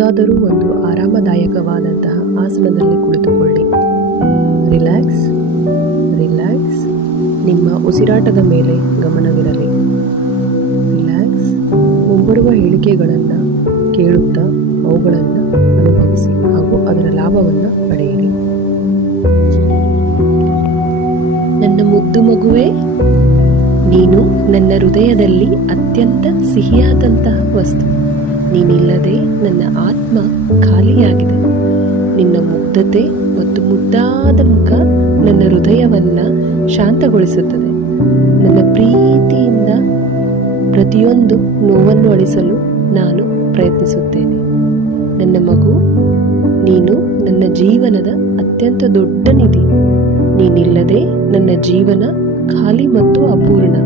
ಯಾವುದಾದರೂ ಒಂದು ಆರಾಮದಾಯಕವಾದಂತಹ ಆಸನದಲ್ಲಿ ಕುಳಿತುಕೊಳ್ಳಿ. Relax relax. ನಿಮ್ಮ ಉಸಿರಾಟದ ಮೇಲೆ ಗಮನವಿರಲಿ. ರಿಲ್ಯಾಕ್ಸ್. ಮುಂಬರುವ ಹೇಳಿಕೆಗಳನ್ನು ಕೇಳುತ್ತಾ ಅವುಗಳನ್ನು ಅನುಭವಿಸಿ ಹಾಗೂ ಅದರ ಲಾಭವನ್ನು ಪಡೆಯಿರಿ. ನನ್ನ ಮುದ್ದು ಮಗುವೇ, ನೀನು ನನ್ನ ಹೃದಯದಲ್ಲಿ ಅತ್ಯಂತ ಸಿಹಿಯಾದಂತಹ ವಸ್ತು. ನೀನಿಲ್ಲದೆ ನನ್ನ ಆತ್ಮ ಖಾಲಿಯಾಗಿದೆ. ನಿನ್ನ ಮುಗ್ಧತೆ ಮತ್ತು ಮುದ್ದಾದ ಮುಖ ನನ್ನ ಹೃದಯವನ್ನು ಶಾಂತಗೊಳಿಸುತ್ತದೆ. ನನ್ನ ಪ್ರೀತಿಯಿಂದ ಪ್ರತಿಯೊಂದು ನೋವನ್ನು ಅಳಿಸಲು ನಾನು ಪ್ರಯತ್ನಿಸುತ್ತೇನೆ. ನನ್ನ ಮಗು, ನೀನು ನನ್ನ ಜೀವನದ ಅತ್ಯಂತ ದೊಡ್ಡ ನಿಧಿ. ನೀನಿಲ್ಲದೆ ನನ್ನ ಜೀವನ ಖಾಲಿ ಮತ್ತು ಅಪೂರ್ಣ.